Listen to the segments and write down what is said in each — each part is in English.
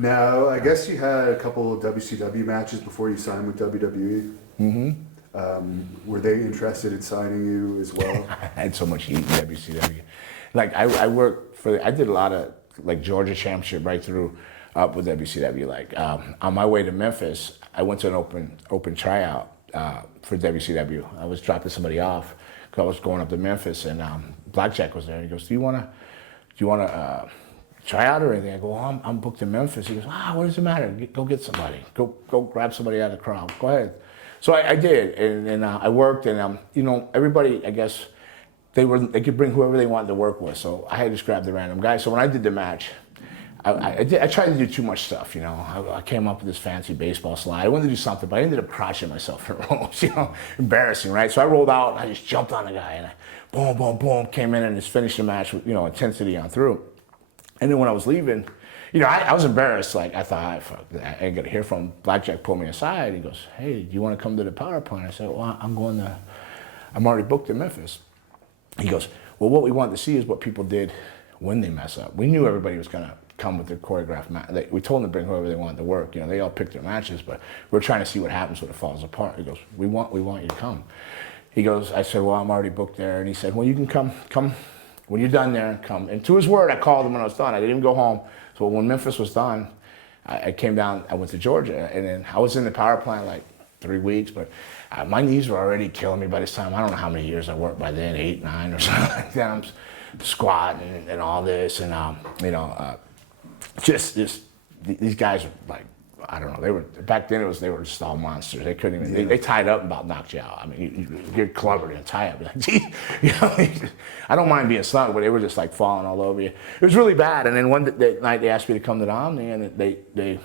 Now, I guess you had a couple of WCW matches before you signed with WWE. Were they interested in signing you as well? I had so much heat in WCW. Like I worked for, I did a lot of like Georgia Championship right through up with WCW. Like on my way to Memphis, I went to an open tryout for WCW. I was dropping somebody off because I was going up to Memphis, and Blackjack was there. He goes, "Do you wanna try out or anything?" I go, "Well, I'm booked in Memphis." He goes, "What does it matter? Go get somebody. Go grab somebody out of the crowd. Go ahead." So I did, and I worked, and you know, everybody, I guess, they could bring whoever they wanted to work with. So I had just grabbed the random guy. So when I did the match, I tried to do too much stuff, you know. I came up with this fancy baseball slide. I wanted to do something, but I ended up crotching myself in rolls, you know, embarrassing, right? So I rolled out, and I just jumped on the guy, and I boom, boom, boom, came in and just finished the match with, you know, intensity on through. And then when I was leaving, you know, I was embarrassed. Like, I thought, I ain't gonna hear from him. Blackjack pulled me aside. He goes, "Hey, do you want to come to the Power Plant?" I said, "Well, I'm already booked in Memphis." He goes, "Well, what we wanted to see is what people did when they mess up." We knew everybody was gonna come with their choreographed match. We told them to bring whoever they wanted to work. You know, they all picked their matches, but we're trying to see what happens when it falls apart. He goes, we want you to come." He goes, I said, "Well, I'm already booked there." And he said, "Well, you can come. When you're done there, come." And to his word, I called him when I was done. I didn't even go home. So when Memphis was done, I came down, I went to Georgia, and then I was in the Power Plant like 3 weeks, but my knees were already killing me by this time. I don't know how many years I worked by then, 8, 9 or something like that. I'm squatting and all this, and you know, just these guys were like, I don't know, they were, back then they were just all monsters. They couldn't even, they tied up and about knocked you out. I mean, you get clubbered and tie up. Like, geez, you know, I don't mind being stung, but they were just like falling all over you. It was really bad. And then one night they asked me to come to the Omni, and they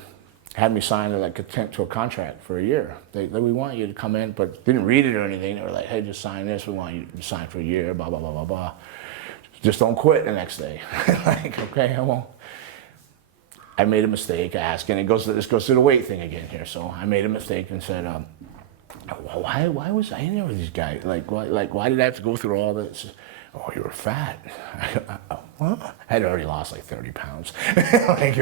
had me sign like to a contract for a year. We want you to come in, but didn't read it or anything. They were like, "Hey, just sign this. We want you to sign for a year, blah, blah, blah, blah, blah. Just don't quit the next day." Like, okay, I won't. I made a mistake, I asked, and this goes to the weight thing again here. So I made a mistake and said, why was I in there with these guys? Why did I have to go through all this? "Oh, you were fat." What? I had already lost like 30 pounds, like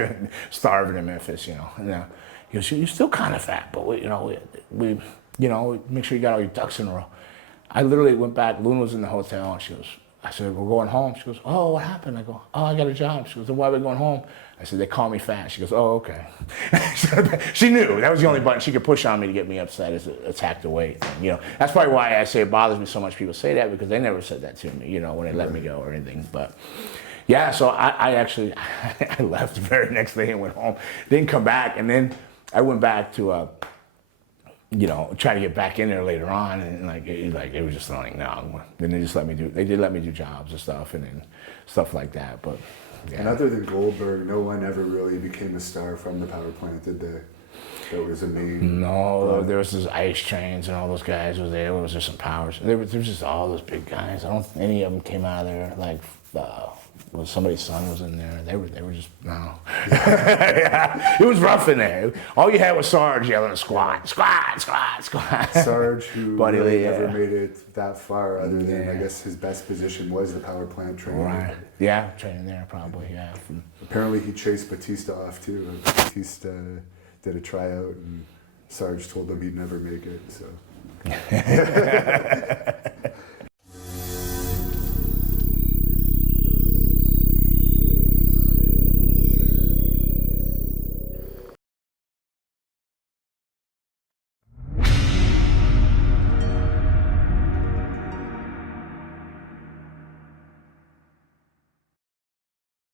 starving in Memphis, you know. And he goes, "You're still kind of fat, but we make sure you got all your ducks in a row." I literally went back. Luna was in the hotel, and she goes, I said, "We're going home." She goes, "Oh, what happened?" I go, "Oh, I got a job." She goes, "Then why are we going home?" I said, "They call me fat." She goes, "Oh, okay." She knew that was the only button she could push on me to get me upset, is attack the weight. And, you know, that's probably why I say it bothers me so much people say that, because they never said that to me, you know, when they let me go or anything. But yeah, so I actually I left the very next day and went home. Didn't come back, and then I went back to you know, try to get back in there later on, and they were just like, no. Then they did let me do jobs and stuff, and then stuff like that. But yeah. And other than Goldberg, no one ever really became a star from the Power Plant, did they? That was a main. No, there was those Ice Trains and all those guys was there. There was just some Powers. There was just all those big guys. I don't think any of them came out of there. Like, well, somebody's son was in there. They were just, no. Yeah, it was rough in there. All you had was Sarge yelling, "Squat, squat, squat, squat." Sarge, who Buddy really Lee, never made it that far, other than, I guess, his best position was the Power Plant training. Right. Yeah, training there probably, yeah. Apparently he chased Batista off too. Batista did a tryout, and Sarge told him he'd never make it, so.